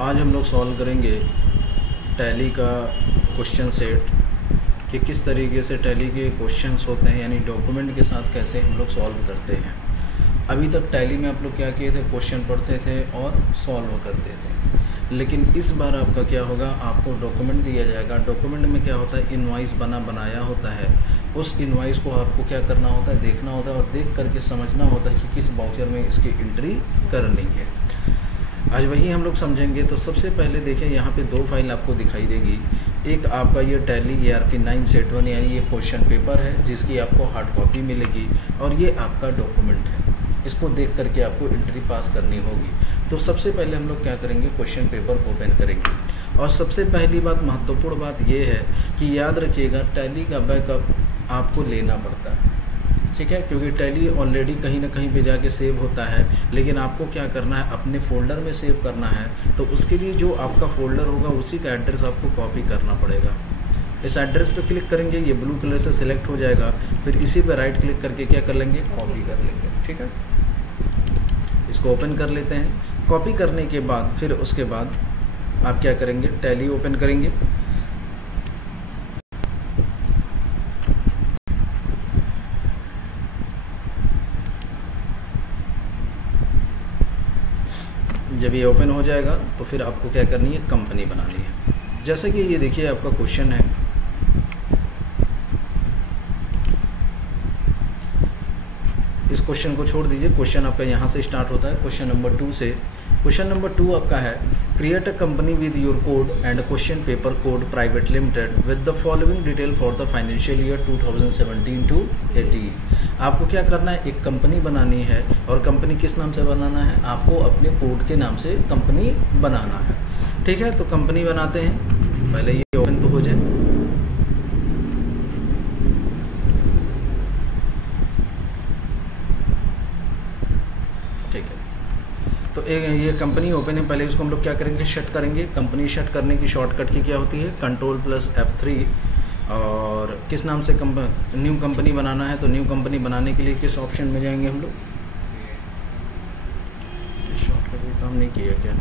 आज हम लोग सॉल्व करेंगे टैली का क्वेश्चन सेट कि किस तरीके से टैली के क्वेश्चंस होते हैं, यानी डॉक्यूमेंट के साथ कैसे हम लोग सॉल्व करते हैं। अभी तक टैली में आप लोग क्या किए थे, क्वेश्चन पढ़ते थे और सॉल्व करते थे, लेकिन इस बार आपका क्या होगा, आपको डॉक्यूमेंट दिया जाएगा। डॉक्यूमेंट में क्या होता है, इनवॉइस बनाया होता है। उस इनवॉइस को आपको क्या करना होता है, देखना होता है और देख करके समझना होता है कि किस वाउचर में इसकी एंट्री करनी है। आज वही हम लोग समझेंगे। तो सबसे पहले देखें, यहाँ पे दो फाइल आपको दिखाई देगी। एक आपका ये टैली ERP 9 सेट 1 यानी ये क्वेश्चन पेपर है जिसकी आपको हार्ड कॉपी मिलेगी, और ये आपका डॉक्यूमेंट है। इसको देख करके आपको एंट्री पास करनी होगी। तो सबसे पहले हम लोग क्या करेंगे, क्वेश्चन पेपर को ओपन करेंगे। और सबसे पहली बात, महत्वपूर्ण बात ये है कि याद रखिएगा, टैली का बैकअप आपको लेना पड़ता है, ठीक है, क्योंकि टैली ऑलरेडी कहीं ना कहीं पे जाके सेव होता है, लेकिन आपको क्या करना है, अपने फोल्डर में सेव करना है। तो उसके लिए जो आपका फोल्डर होगा उसी का एड्रेस आपको कॉपी करना पड़ेगा। इस एड्रेस पे क्लिक करेंगे, ये ब्लू कलर से सिलेक्ट हो जाएगा, फिर इसी पे राइट क्लिक करके क्या कर लेंगे, कॉपी कर लेंगे, ठीक है। इसको ओपन कर लेते हैं। कॉपी करने के बाद फिर उसके बाद आप क्या करेंगे, टैली ओपन करेंगे। जब ये ओपन हो जाएगा तो फिर आपको क्या करनी है, कंपनी बनानी है। जैसे कि ये देखिए आपका क्वेश्चन है, इस क्वेश्चन को छोड़ दीजिए। क्वेश्चन आपका यहाँ से स्टार्ट होता है, क्वेश्चन नंबर 2 से। क्वेश्चन नंबर 2 आपका है, create a company with your code and question paper code private limited with the following detail for the financial year 2017 to 18। आपको क्या करना है, एक कंपनी बनानी है, और कंपनी किस नाम से बनाना है, आपको अपने कोड के नाम से कंपनी बनाना है, ठीक है। तो कंपनी बनाते हैं, पहले ये ओपन तो हो जाए। तो ये कंपनी ओपन है, पहले इसको हम लोग क्या करेंगे, शट करेंगे। कंपनी शट करने की शॉर्टकट की क्या होती है, Ctrl+F3। और किस नाम से न्यू कंपनी बनाना है, तो न्यू कंपनी बनाने के लिए किस ऑप्शन में जाएंगे हम लोग, शॉर्टकट काम नहीं किया क्या,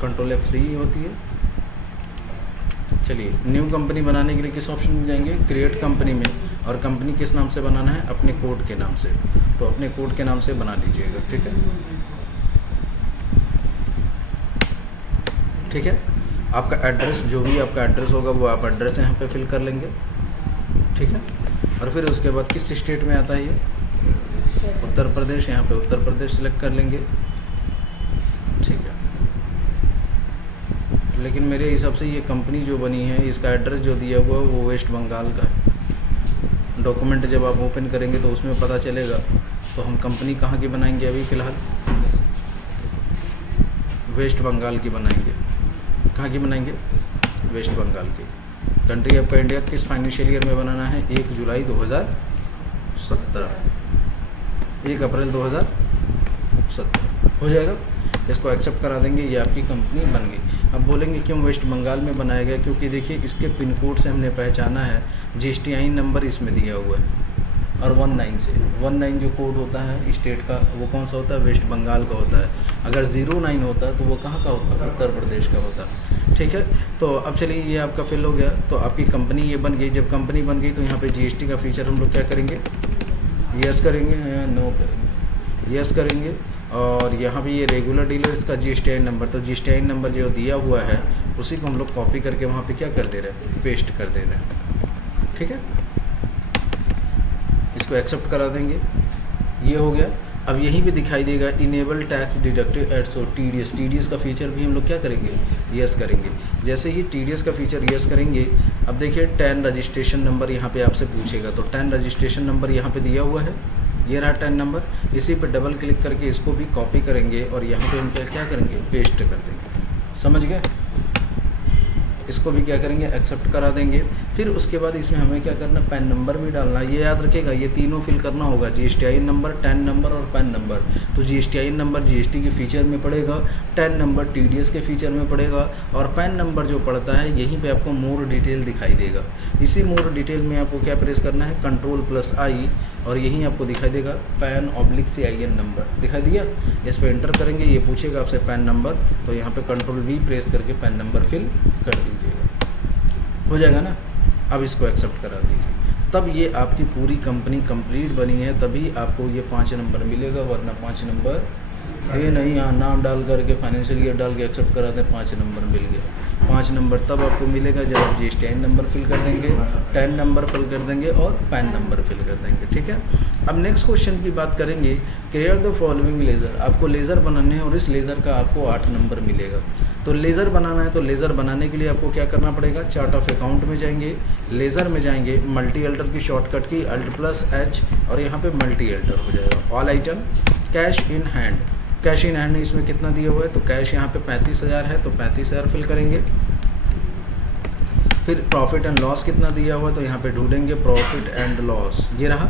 Ctrl+F3 होती है। चलिए, न्यू कंपनी बनाने के लिए किस ऑप्शन में जाएंगे, क्रिएट कंपनी में, और कंपनी किस नाम से बनाना है, अपने कोड के नाम से। तो अपने कोड के नाम से बना लीजिएगा, ठीक है, ठीक है। आपका एड्रेस, जो भी आपका एड्रेस होगा वो आप एड्रेस यहाँ पे फिल कर लेंगे, ठीक है। और फिर उसके बाद किस स्टेट में आता है ये, उत्तर प्रदेश, यहाँ पे उत्तर प्रदेश सेलेक्ट कर लेंगे, ठीक है। लेकिन मेरे हिसाब से ये कंपनी जो बनी है, इसका एड्रेस जो दिया हुआ है वो वेस्ट बंगाल का है। डॉक्यूमेंट जब आप ओपन करेंगे तो उसमें पता चलेगा। तो हम कंपनी कहाँ की बनाएंगे, अभी फ़िलहाल वेस्ट बंगाल की बनाएंगे। कहाँ की बनाएंगे, वेस्ट बंगाल की। कंट्री आपका इंडिया किस फाइनेंशियल ईयर में बनाना है, 1 जुलाई 2017, 1 अप्रैल 2017 हो जाएगा। इसको एक्सेप्ट करा देंगे, ये आपकी कंपनी बन गई। अब बोलेंगे क्यों वेस्ट बंगाल में बनाया गया, क्योंकि देखिए इसके पिन कोड से हमने पहचाना है, GSTIN नंबर इसमें दिया हुआ है, और 19 से 19 जो कोड होता है स्टेट का, वो कौन सा होता है, वेस्ट बंगाल का होता है। अगर 09 होता है तो वो कहाँ का होता है, उत्तर प्रदेश का होता है, ठीक है। तो अब चलिए, ये आपका फिल हो गया, तो आपकी कंपनी ये बन गई। जब कंपनी बन गई तो यहाँ पे GST का फीचर हम लोग क्या करेंगे, यस करेंगे, नो करेंगे, यस करेंगे। और यहाँ पे ये रेगुलर डीलर्स का GSTIN नंबर, तो GSTIN नंबर जो दिया हुआ है उसी को हम लोग कॉपी करके वहाँ पे क्या कर दे रहे हैं, पेस्ट कर दे रहे हैं, ठीक है। इसको एक्सेप्ट करा देंगे, ये हो गया। अब यहीं पे दिखाई देगा enable tax deducted at so TDS का फीचर भी हम लोग क्या करेंगे, यस करेंगे। जैसे ही TDS का फीचर यस करेंगे, अब देखिए 10 रजिस्ट्रेशन नंबर यहाँ पे आपसे पूछेगा, तो 10 रजिस्ट्रेशन नंबर यहाँ पे दिया हुआ है, ये रहा 10 नंबर। इसी पे डबल क्लिक करके इसको भी कॉपी करेंगे और यहाँ पे हम क्या करेंगे, पेस्ट कर देंगे। समझ गए, इसको भी क्या करेंगे, एक्सेप्ट करा देंगे। फिर उसके बाद इसमें हमें क्या करना, पैन नंबर भी डालना है। ये याद रखेगा, ये तीनों फिल करना होगा, GSTIN नंबर, टैन नंबर और पैन नंबर। तो GSTIN नंबर GST के फीचर में पड़ेगा, टैन नंबर TDS के फीचर में पड़ेगा, और पैन नंबर जो पड़ता है यहीं पे आपको मोर डिटेल दिखाई देगा। इसी मोर डिटेल में आपको क्या प्रेस करना है, Ctrl+I, और यहीं आपको दिखाई देगा PAN/CIN नंबर दिखाई दिया। इस पर एंटर करेंगे, ये पूछेगा आपसे पैन नंबर, तो यहाँ पे Ctrl+V प्रेस करके पैन नंबर फिल कर दीजिएगा, हो जाएगा ना। अब इसको एक्सेप्ट करा दीजिए, तब ये आपकी पूरी कंपनी कंप्लीट बनी है, तभी आपको ये 5 नंबर मिलेगा, वरना 5 नंबर ये नहीं, यहाँ नाम डाल करके फाइनेंशियल ईयर डाल के एक्सेप्ट करा दें, 5 नंबर मिल गया। 5 नंबर तब आपको मिलेगा जब आप GSTIN नंबर फिल कर देंगे, टैन नंबर फिल कर देंगे और पैन नंबर फिल कर देंगे, ठीक है। अब नेक्स्ट क्वेश्चन की बात करेंगे, क्रिएट द फॉलोइंग लेज़र। आपको लेज़र बनाने हैं और इस लेज़र का आपको 8 नंबर मिलेगा। तो लेज़र बनाना है, तो लेज़र बनाने के लिए आपको क्या करना पड़ेगा, चार्ट ऑफ अकाउंट में जाएंगे, लेज़र में जाएंगे, मल्टी अल्टर की शॉर्टकट की Alt+H, और यहाँ पे मल्टी अल्टर हो जाएगा। All item, cash in hand. Cash in hand इसमें कितना दिया हुआ है, तो कैश यहाँ पे 35,000 है, तो 35,000 फिल करेंगे। फिर प्रॉफिट एंड लॉस कितना दिया हुआ है, तो यहाँ पे ढूंढेंगे प्रॉफिट एंड लॉस, ये रहा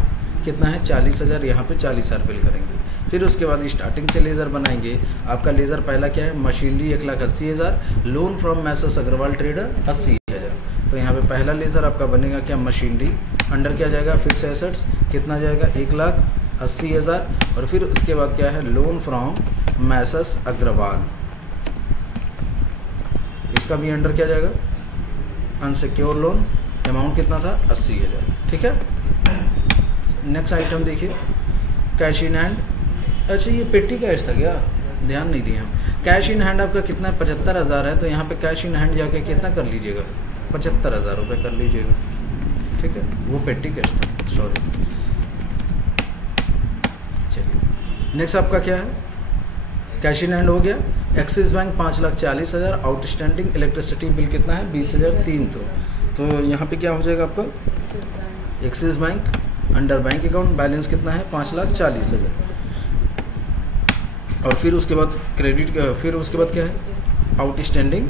कितना है 40,000, यहाँ पे 40,000 फिल करेंगे। फिर उसके बाद स्टार्टिंग से लेज़र बनाएंगे। आपका लेज़र पहला क्या है, machinery 1,80,000, loan from Messrs Agarwal trader 80,000। तो यहाँ पे पहला लेज़र आपका बनेगा क्या, मशीनरी, अंडर क्या जाएगा, फिक्स एसेट्स कितना जाएगा 1,80,000, और फिर उसके बाद क्या है, लोन फ्रॉम मैसेज अग्रवाल, इसका भी अंडर क्या जाएगा, अनसिक्योर लोन, अमाउंट कितना था 80,000, ठीक है। नेक्स्ट आइटम देखिए, कैश इन हैंड। अच्छा ये पेटी कैश था क्या, ध्यान नहीं दिए हम। कैश इन हैंड आपका कितना है, 75,000 है, तो यहाँ पे कैश इन हैंड जाके कितना कर लीजिएगा, 75,000 रुपये कर लीजिएगा, ठीक है। वो पेटी कैश था, सॉरी। चलिए नेक्स्ट आपका क्या है, कैश इन हैंड हो गया। Axis bank 5,40,000, outstanding electricity bill कितना है 20,003। तो यहाँ पे क्या हो जाएगा आपका, axis bank under bank account balance कितना है 5,40,000, और फिर उसके बाद क्रेडिट, फिर उसके बाद क्या है, आउटस्टैंडिंग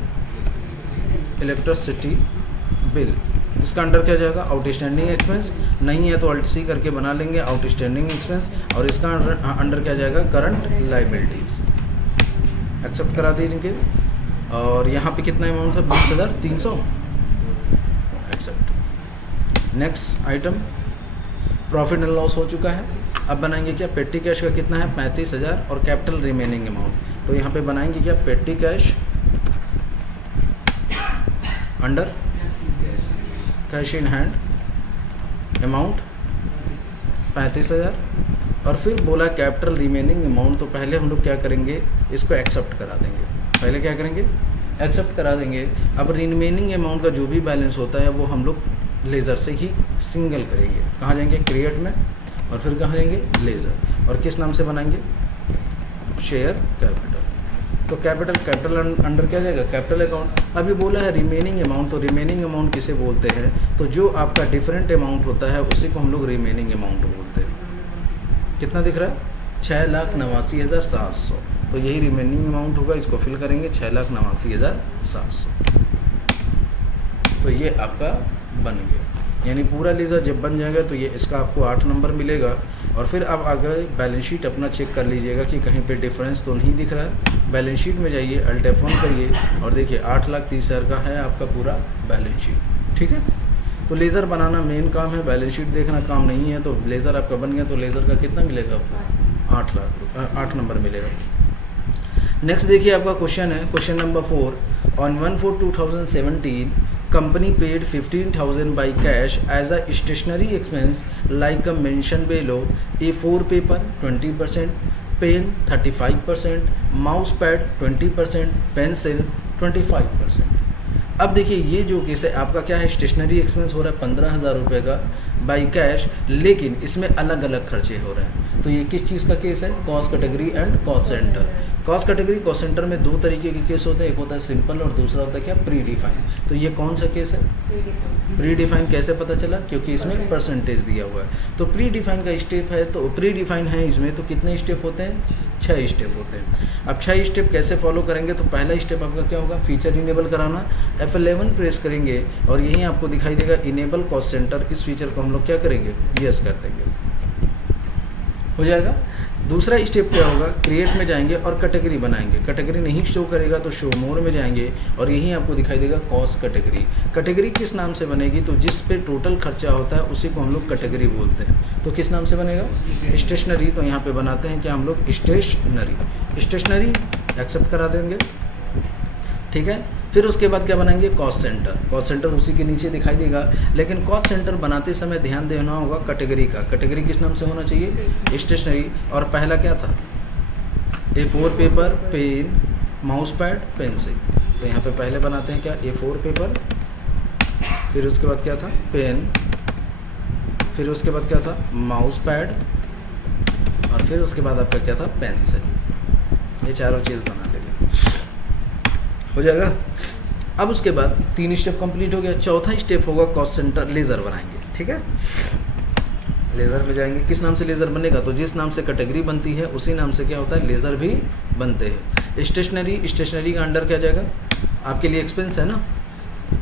इलेक्ट्रिसिटी बिल, इसका अंडर क्या जाएगा, आउटस्टैंडिंग एक्सपेंस। नहीं है तो Alt+C करके बना लेंगे आउटस्टैंडिंग एक्सपेंस, और इसका अंडर क्या जाएगा, करंट लाइबिलिटीज, एक्सेप्ट करा दीजिए। और यहाँ पे कितना अमाउंट था 20,300, except. Next item, profit and loss हो चुका है। अब बनाएंगे क्या, पेटी कैश का कितना है 35,000, और कैपिटल रिमेनिंग अमाउंट, तो यहाँ पे बनाएंगे क्या, पेटी cash under cash in hand amount 35,000, और फिर बोला कैपिटल रिमेनिंग अमाउंट, तो पहले हम लोग क्या करेंगे, इसको एक्सेप्ट करा देंगे। पहले क्या करेंगे, एक्सेप्ट करा देंगे। अब रिमेनिंग अमाउंट का जो भी बैलेंस होता है वो हम लोग लेज़र से ही सिंगल करेंगे। कहाँ जाएंगे, क्रिएट में, और फिर कहाँ जाएंगे, लेज़र, और किस नाम से बनाएंगे, शेयर कैपिटल। तो कैपिटल अंडर क्या जाएगा, कैपिटल अकाउंट। अभी बोला है रिमेनिंग अमाउंट, तो रिमेनिंग अमाउंट किसे बोलते हैं, तो जो आपका डिफरेंट अमाउंट होता है उसी को हम लोग रिमेनिंग अमाउंट बोलते हैं। कितना दिख रहा है 6,89,700, तो यही रिमेनिंग अमाउंट होगा, इसको फिल करेंगे 6,89,700। तो ये आपका बन गया, यानी पूरा लेज़र जब बन जाएगा तो ये इसका आपको 8 नंबर मिलेगा। और फिर आप आगे बैलेंस शीट अपना चेक कर लीजिएगा कि कहीं पे डिफरेंस तो नहीं दिख रहा है। बैलेंस शीट में जाइए, Alt F1 करिए, और देखिए 8,30,000 का है आपका पूरा बैलेंस शीट, ठीक है। तो लेज़र बनाना मेन काम है, बैलेंस शीट देखना काम नहीं है। तो लेज़र आपका बन गया, तो लेज़र का कितना मिलेगा आपको 8 नंबर मिलेगा। नेक्स्ट देखिए आपका क्वेश्चन है, question number 4, on 1/4/2017 company paid 15,000 by cash as a stationery expense like a mentioned below. A4 paper 20%, pen 35%, mouse pad 20%, pencil 25%। अब देखिए ये जो केस है आपका क्या है, स्टेशनरी एक्सपेंस हो रहा है 15,000 रुपये का बाई कैश, लेकिन इसमें अलग अलग खर्चे हो रहे हैं। तो ये किस चीज़ का केस है? Cost category and cost centre. Cost category cost centre में दो तरीके के केस होते हैं, एक होता है सिंपल और दूसरा होता है क्या? Pre define. तो ये कौन सा केस है? Pre define. कैसे पता चला? क्योंकि इसमें परसेंटेज दिया हुआ है। तो प्री डिफाइन का स्टेप है, तो प्री डिफाइन है इसमें, तो कितने स्टेप होते हैं? 6 स्टेप होते हैं। अब 6 स्टेप कैसे फॉलो करेंगे? तो पहला स्टेप आपका क्या होगा? फीचर इनेबल कराना। F11 प्रेस करेंगे और यहीं आपको दिखाई देगा इनेबल कॉस्ट सेंटर। इस फीचर को हम लोग क्या करेंगे? यस कर देंगे, हो जाएगा। दूसरा स्टेप क्या होगा? क्रिएट में जाएंगे और कैटेगरी बनाएंगे। कैटेगरी नहीं शो करेगा तो शो मोर में जाएंगे और यहीं आपको दिखाई देगा कॉस्ट कैटेगरी। कैटेगरी किस नाम से बनेगी? तो जिस पे टोटल खर्चा होता है उसी को हम लोग कैटेगरी बोलते हैं। तो किस नाम से बनेगा? स्टेशनरी। तो यहाँ पे बनाते हैं क्या हम लोग? स्टेशनरी। स्टेशनरी एक्सेप्ट करा देंगे, ठीक है। फिर उसके बाद क्या बनाएंगे? Cost centre. कॉस्ट सेंटर उसी के नीचे दिखाई देगा, लेकिन कॉस्ट सेंटर बनाते समय ध्यान देना होगा कैटेगरी का। कैटेगरी किस नाम से होना चाहिए? स्टेशनरी। और पहला क्या था? A4 paper, pen, mouse pad, pencil. तो यहाँ पे पहले बनाते हैं क्या? A4 पेपर, फिर उसके बाद क्या था? पेन, फिर उसके बाद क्या था? माउस पैड, और फिर उसके बाद आपका क्या था? पेंसिल। ये चारों चीज़ बना देंगे, हो जाएगा। अब उसके बाद 3 स्टेप कंप्लीट हो गया। चौथा स्टेप होगा कॉस्ट सेंटर। लेज़र बनाएंगे, ठीक है। लेज़र में जाएंगे। किस नाम से लेज़र बनेगा? तो जिस नाम से कैटेगरी बनती है उसी नाम से क्या होता है? लेज़र भी बनते हैं। स्टेशनरी। स्टेशनरी का अंडर क्या जाएगा? आपके लिए एक्सपेंस है ना,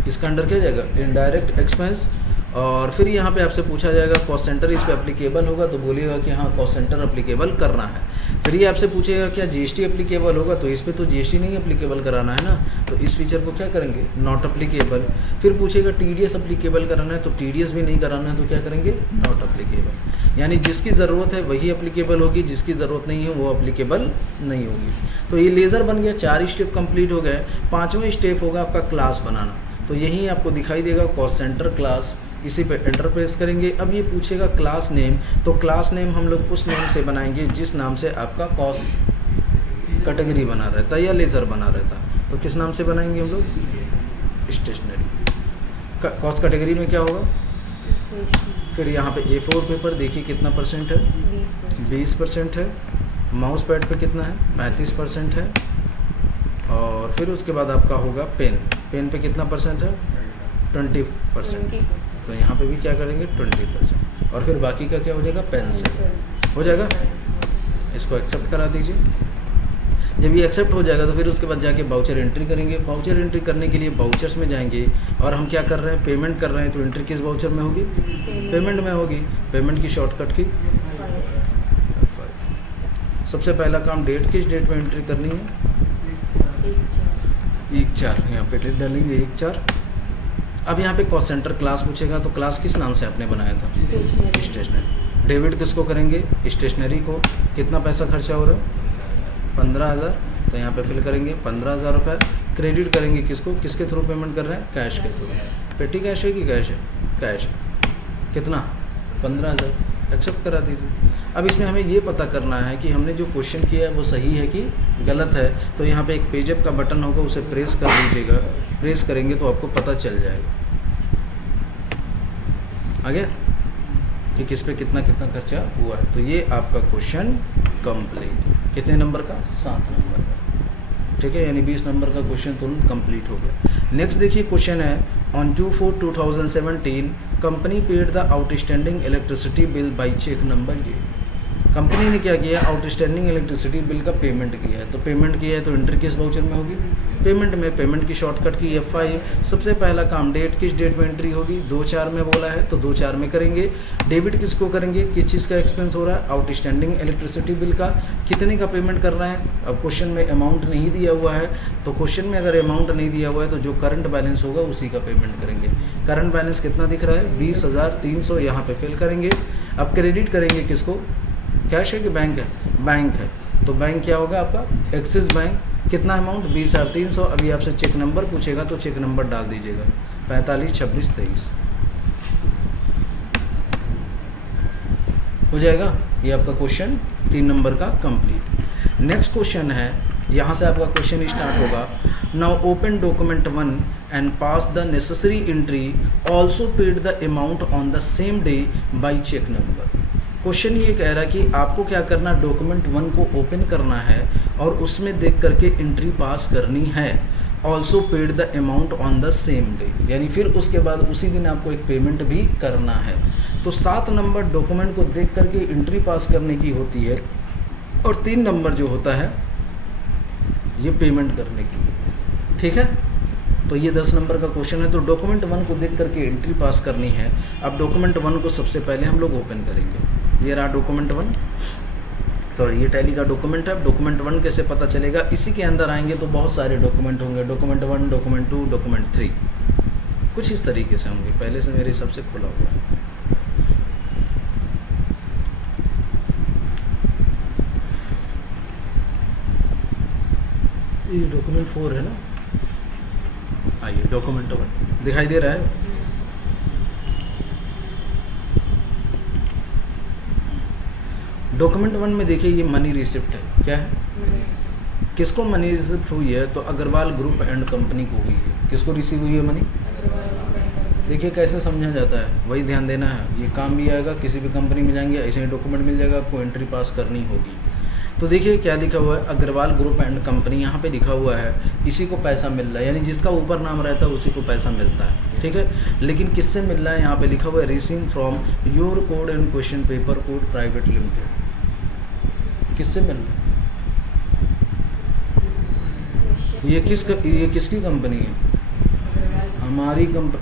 इसका अंडर क्या जाएगा? Indirect expense. और फिर यहाँ पे आपसे पूछा जाएगा कॉस्ट सेंटर इस पे एप्लीकेबल होगा, तो बोलिएगा कि हाँ कॉस्ट सेंटर एप्लीकेबल करना है। फिर ये आपसे पूछेगा क्या जीएसटी एप्लीकेबल होगा, तो इस पे तो जीएसटी नहीं एप्लीकेबल कराना है ना, तो इस फीचर को क्या करेंगे? Not applicable. फिर पूछेगा टीडीएस एप्लीकेबल कराना है, तो टीडीएस भी नहीं कराना है, तो क्या करेंगे? Not applicable. यानी जिसकी ज़रूरत है वही एप्लीकेबल होगी, जिसकी ज़रूरत नहीं है वो एप्लीकेबल नहीं होगी। तो ये लेज़र बन गया। 4 स्टेप कंप्लीट हो गए। 5वां स्टेप होगा आपका क्लास बनाना। तो यहीं आपको दिखाई देगा कॉस्ट सेंटर क्लास, इसी पे एंटर प्रेस करेंगे। अब ये पूछेगा क्लास नेम, तो क्लास नेम हम लोग उस नेम से बनाएंगे जिस नाम से आपका कॉस्ट कैटेगरी बना रहता है या लेज़र बना रहता है। तो किस नाम से बनाएंगे हम लोग? स्टेशनरी। कॉस्ट कैटेगरी में क्या होगा? फिर यहाँ पे A4 पेपर देखिए कितना परसेंट है? 20% है। माउस पैड पे कितना है? 35% है। और फिर उसके बाद आपका होगा पेन। पेन पे कितना परसेंट है? 20%। तो यहाँ पे भी क्या करेंगे? 20%। और फिर बाकी का क्या हो जाएगा? पेंसिल, हो जाएगा। इसको एक्सेप्ट करा दीजिए। जब ये एक्सेप्ट हो जाएगा तो फिर उसके बाद जाके बाउचर एंट्री करेंगे। बाउचर एंट्री करने के लिए बाउचर्स में जाएंगे और हम क्या कर रहे हैं? पेमेंट कर रहे हैं, तो एंट्री किस बाउचर में होगी? पेमेंट में होगी। पेमेंट की शॉर्टकट की सबसे पहला काम डेट, किस डेट में एंट्री करनी है? 1/4। यहाँ पे डेट डालेंगे 1/4। अब यहाँ पे कॉस्ट सेंटर क्लास पूछेगा, तो क्लास किस नाम से आपने बनाया था? स्टेशनरी। डेबिट किसको करेंगे? स्टेशनरी को। कितना पैसा खर्चा हो रहा है? 15,000। तो यहाँ पे फिल करेंगे 15,000 रुपये। क्रेडिट करेंगे किसको? किसके थ्रू पेमेंट कर रहे हैं? कैश के थ्रू। पेटी कैश है कि कैश है? कैश। कितना? 15,000। एक्सेप्ट करा दीजिए। अब इसमें हमें ये पता करना है कि हमने जो क्वेश्चन किया है वो सही है कि गलत है। तो यहाँ पे एक पेजअप का बटन होगा, उसे प्रेस कर दीजिएगा। प्रेस करेंगे तो आपको पता चल जाएगा आगे कि किस पे कितना कितना खर्चा हुआ है। तो ये आपका क्वेश्चन कंप्लीट। कितने नंबर का? 7 नंबर का, ठीक है। यानी 20 नंबर का क्वेश्चन तुरंत कंप्लीट हो गया। नेक्स्ट देखिए क्वेश्चन है, on 2/4/2017 company paid the outstanding electricity bill by cheque number ये। कंपनी ने क्या किया? आउटस्टैंडिंग इलेक्ट्रिसिटी बिल का पेमेंट किया है। तो पेमेंट किया है तो एंट्री किस वाउचर में होगी? पेमेंट में। पेमेंट की शॉर्टकट की F5। सबसे पहला काम डेट, किस डेट में एंट्री होगी? 2/4 में बोला है तो 2/4 में करेंगे। डेबिट किसको करेंगे? किस चीज़ का एक्सपेंस हो रहा है? आउटस्टैंडिंग इलेक्ट्रिसिटी बिल का। कितने का पेमेंट कर रहे हैं? अब क्वेश्चन में अमाउंट नहीं दिया हुआ है, तो क्वेश्चन में अगर अमाउंट नहीं दिया हुआ है तो जो करंट बैलेंस होगा उसी का पेमेंट करेंगे। करंट बैलेंस कितना दिख रहा है? 20,300। यहाँ पे फिल करेंगे। अब क्रेडिट करेंगे किसको? कैश है कि बैंक है? बैंक है। तो बैंक क्या होगा आपका? Axis bank. कितना अमाउंट? 20,300। अभी आपसे चेक नंबर पूछेगा तो चेक नंबर डाल दीजिएगा 452623। हो जाएगा। ये आपका क्वेश्चन 3 नंबर का कंप्लीट। नेक्स्ट क्वेश्चन है, यहाँ से आपका क्वेश्चन स्टार्ट होगा। Now open document 1 and pass the necessary entry, also paid the amount on the same day by cheque number. Question ये कह रहा है कि आपको क्या करना, डॉक्यूमेंट 1 को ओपन करना है और उसमें देख करके एंट्री पास करनी है। Also paid the amount on the same day, यानी फिर उसके बाद उसी दिन आपको एक पेमेंट भी करना है। तो 7 नंबर डॉक्यूमेंट को देख करके एंट्री पास करने की होती है और 3 नंबर जो होता है ये पेमेंट करने की। ठीक है, तो ये 10 नंबर का क्वेश्चन है। तो डॉक्यूमेंट 1 को देख करके एंट्री पास करनी है। अब डॉक्यूमेंट 1 को सबसे पहले हम लोग ओपन करेंगे। ये रहा डॉक्यूमेंट 1, सॉरी ये टैली का डॉक्यूमेंट है। डॉक्यूमेंट 1 कैसे पता चलेगा, इसी के अंदर आएंगे तो बहुत सारे डॉक्यूमेंट होंगे, डॉक्यूमेंट 1, डॉक्यूमेंट 2, डॉक्यूमेंट 3, कुछ इस तरीके से होंगे। पहले से मेरे हिसाब से खुला हुआ है। ये डॉक्यूमेंट 4 है ना, आइए डॉक्यूमेंट 1 दिखाई दे रहा है। डॉक्यूमेंट 1 में देखिए ये मनी रिसिप्ट है। क्या है, किसको मनी रिसिप्ट हुई है, तो अग्रवाल ग्रुप एंड कंपनी को हुई है। किसको रिसीव हुई है मनी, देखिए कैसे समझा जाता है, वही ध्यान देना है। ये काम भी आएगा, किसी भी कंपनी में जाएंगे ऐसे ही डॉक्यूमेंट मिल जाएगा, आपको एंट्री पास करनी होगी। तो देखिए क्या लिखा हुआ है, अग्रवाल ग्रुप एंड कंपनी, यहाँ पे लिखा हुआ है इसी को पैसा मिल रहा है, यानी जिसका ऊपर नाम रहता है उसी को पैसा मिलता है। ठीक है, लेकिन किससे मिल रहा है, यहाँ पे लिखा हुआ है receive from your code and question paper code private limited. किससे मिल रहा है, ये किसकी कंपनी है, हमारी कंपनी,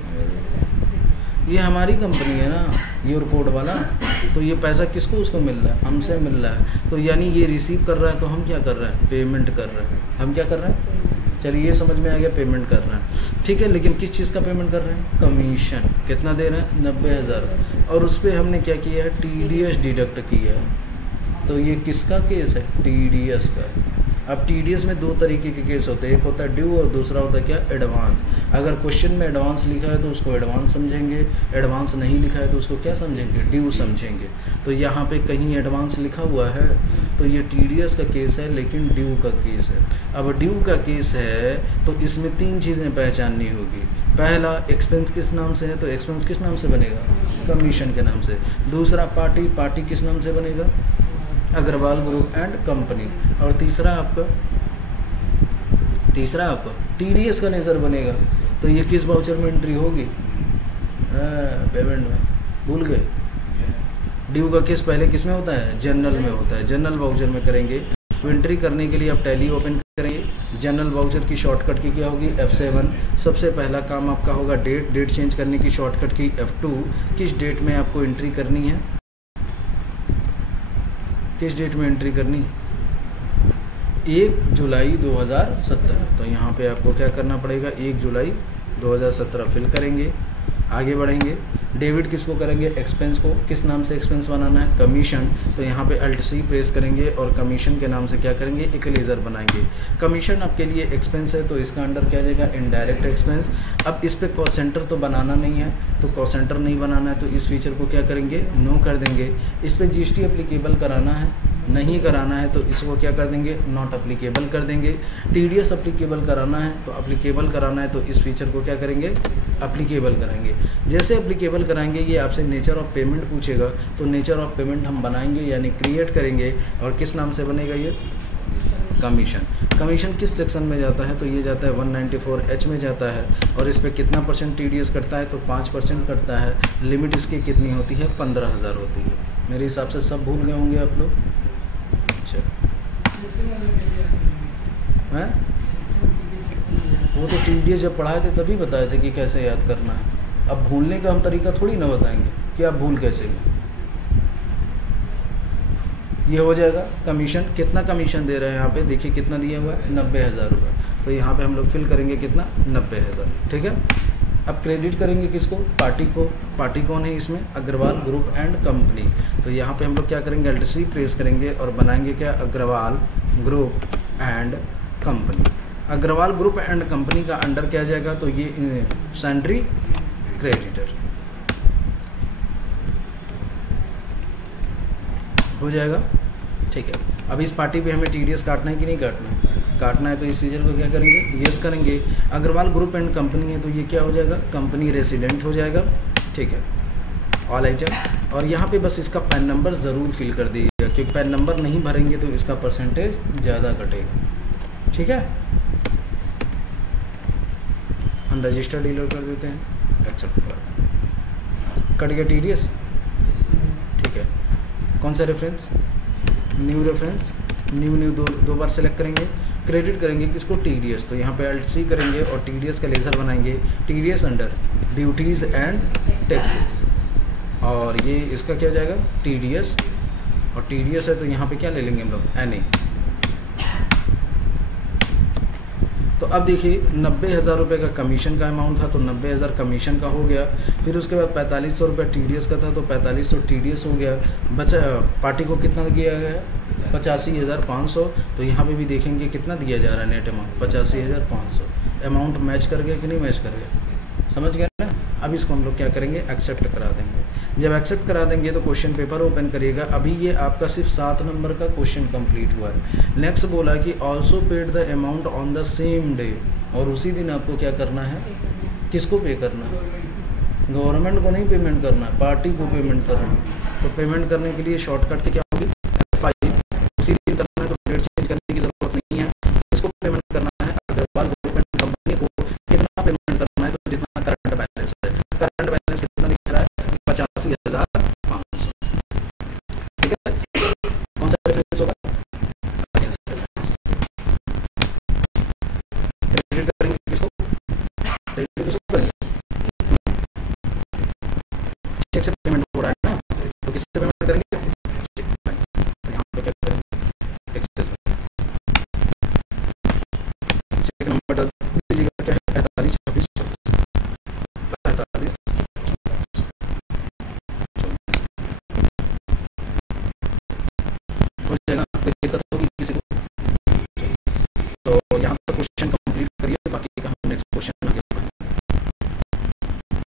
ये हमारी कंपनी है ना, योर कोड वाला। तो ये पैसा किसको, उसको मिल रहा है, हमसे मिल रहा है। तो यानी ये रिसीव कर रहा है, तो हम क्या कर रहे हैं, पेमेंट कर रहे हैं। हम क्या कर रहे हैं, चलिए ये समझ में आ गया, पेमेंट कर रहे हैं। ठीक है, लेकिन किस चीज़ का पेमेंट कर रहे हैं, कमीशन। कितना दे रहे हैं, 90,000। और उस पर हमने क्या किया है, TDS डिडक्ट किया है। तो ये किसका केस है, TDS का। अब TDS में 2 तरीके के केस होते हैं, एक होता है ड्यू और दूसरा होता है क्या, एडवांस। अगर क्वेश्चन में एडवांस लिखा है तो उसको एडवांस समझेंगे, एडवांस नहीं लिखा है तो उसको क्या समझेंगे, ड्यू समझेंगे। तो यहाँ पे कहीं एडवांस लिखा हुआ है तो ये TDS का केस है, लेकिन ड्यू का केस है। अब ड्यू का केस है तो इसमें 3 चीज़ें पहचाननी होगी। पहला, एक्सपेंस किस नाम से है, तो एक्सपेंस किस नाम से बनेगा, कमीशन के नाम से। दूसरा, पार्टी किस नाम से बनेगा, अग्रवाल ग्रुप एंड कंपनी। और तीसरा आपका TDS का नेचर बनेगा। तो ये किस वाउचर में एंट्री होगी, पेमेंट में, भूल गए। ड्यू का केस पहले किस में होता है, जनरल में होता है, जनरल वाउचर में करेंगे। तो एंट्री करने के लिए आप टैली ओपन करेंगे। जनरल वाउचर की शॉर्टकट की क्या होगी, F7। सबसे पहला काम आपका होगा डेट चेंज करने की शॉर्टकट की F2। किस डेट में आपको एंट्री करनी है, किस डेट में एंट्री करनी, 1 जुलाई 2017। तो यहाँ पे आपको क्या करना पड़ेगा, 1 जुलाई 2017 फिल करेंगे। आगे बढ़ेंगे, डेबिट किसको करेंगे, एक्सपेंस को। किस नाम से एक्सपेंस बनाना है, कमीशन। तो यहाँ पे Alt+C प्रेस करेंगे और कमीशन के नाम से क्या करेंगे, एक लेज़र बनाएंगे। कमीशन आपके लिए एक्सपेंस है तो इसका अंडर क्या जाएगा, इनडायरेक्ट एक्सपेंस। अब इस पे कॉस्ट सेंटर तो बनाना नहीं है, तो कॉस्ट सेंटर नहीं बनाना है तो इस फीचर को क्या करेंगे, नो कर देंगे। इस पर GST एप्लीकेबल कराना है, नहीं कराना है तो इसको क्या कर देंगे, नॉट अप्लीकेबल कर देंगे। TDS अप्लीकेबल कराना है तो अप्लीकेबल कराना है तो इस फीचर को क्या करेंगे, अप्लीकेबल कराएंगे। जैसे अप्लीकेबल कराएंगे ये आपसे नेचर ऑफ पेमेंट पूछेगा, तो नेचर ऑफ पेमेंट हम बनाएंगे यानी क्रिएट करेंगे। और किस नाम से बनेगा ये, कमीशन। कमीशन किस सेक्शन में जाता है, तो ये जाता है 194H में जाता है। और इस पर कितना % TDS कटता है, तो 5% कटता है। लिमिट इसकी कितनी होती है, 15,000 होती है। मेरे हिसाब से सब भूल गए होंगे आप लोग। हैं, वो तो TDS जब पढ़ाए थे तभी बताए थे कि कैसे याद करना है। अब भूलने का हम तरीका थोड़ी ना बताएंगे कि आप भूल कैसे गए। ये हो जाएगा कमीशन। कितना कमीशन दे रहे हैं यहाँ पे, देखिए कितना दिया हुआ है, 90,000 रुपये। तो यहाँ पे हम लोग फिल करेंगे कितना, 90,000। ठीक है, अब क्रेडिट करेंगे किसको, पार्टी को। पार्टी कौन है इसमें, अग्रवाल ग्रुप एंड कंपनी। तो यहाँ पे हम लोग क्या करेंगे, Alt+C प्रेस करेंगे और बनाएंगे क्या, Agarwal group and company. Agarwal group and company का अंडर क्या जाएगा, तो ये सैंड्री क्रेडिटर हो जाएगा। ठीक है, अब इस पार्टी पे हमें TDS काटना है कि नहीं काटना है, काटना है तो इस फीचर को क्या करेंगे, यस करेंगे। अग्रवाल ग्रुप एंड कंपनी है तो ये क्या हो जाएगा, कंपनी रेसिडेंट हो जाएगा। ठीक है, ऑल आइटम, और यहाँ पे बस इसका पैन नंबर ज़रूर फिल कर दीजिएगा, क्योंकि पैन नंबर नहीं भरेंगे तो इसका परसेंटेज ज़्यादा कटेगा। ठीक है, हम रजिस्टर डीलर कर देते हैं, एक्सेप्ट कट गया TDS। ठीक है, कौन सा रेफरेंस, न्यू रेफरेंस, न्यू दो बार सेलेक्ट करेंगे, क्रेडिट करेंगे किसको, TDS, तो यहाँ पे Alt+C करेंगे और TDS का लेज़र बनाएंगे, TDS under duties and taxes, और ये इसका क्या जाएगा TDS, और TDS है तो यहाँ पे क्या ले लेंगे हम लोग NA। तो अब देखिए 90,000 रुपये का कमीशन का अमाउंट था, तो 90,000 कमीशन का हो गया, फिर उसके बाद 4500 रुपये TDS का था, तो 4500 TDS हो गया, बचा पार्टी को कितना दिया गया 85,500, तो यहाँ पे भी देखेंगे कितना दिया जा रहा है नेट अमाउंट 85,500। अमाउंट मैच कर गया कि नहीं मैच कर गया, समझ गए ना। अब इसको हम लोग क्या करेंगे, एक्सेप्ट करा देंगे। जब एक्सेप्ट करा देंगे तो क्वेश्चन पेपर ओपन करिएगा। अभी ये आपका सिर्फ 7 नंबर का क्वेश्चन कंप्लीट हुआ है। नेक्स्ट बोला कि also paid the amount on the same day, और उसी दिन आपको क्या करना है, किसको पे करना है, गवर्नमेंट को नहीं पेमेंट करना है, पार्टी को पेमेंट करना है। तो पेमेंट करने के लिए शॉर्टकट की क्या होगी, F5, उसी दिन करना है, तो डेट चेंज करने की जरूरत नहीं है। इसको पेमेंट करना है अग्रवाल गवर्नमेंट कंपनी को, कितना पेमेंट करना है, तो जितना करंट बैलेंस है, करंट बैलेंस कितना दिख रहा है 85,500। ठीक है, कौन सा रेफरेंस होगा, क्रेडिट करेंगे किसको, क्रेडिट किसको करेंगे, चेक से पेमेंट हो रहा है ना, तो किससे पेमेंट करेंगे, तो यहाँ पे क्या करेंगे, एक्सेस चेक नंबर डाल दीजिएगा, क्या है 45 26 45 हो जाएगा। कोई दिक्कत होगी किसी को, तो यहाँ पर क्वेश्चन कंप्लीट करिए, बाकी का हम नेक्स्ट क्वेश्चन आगे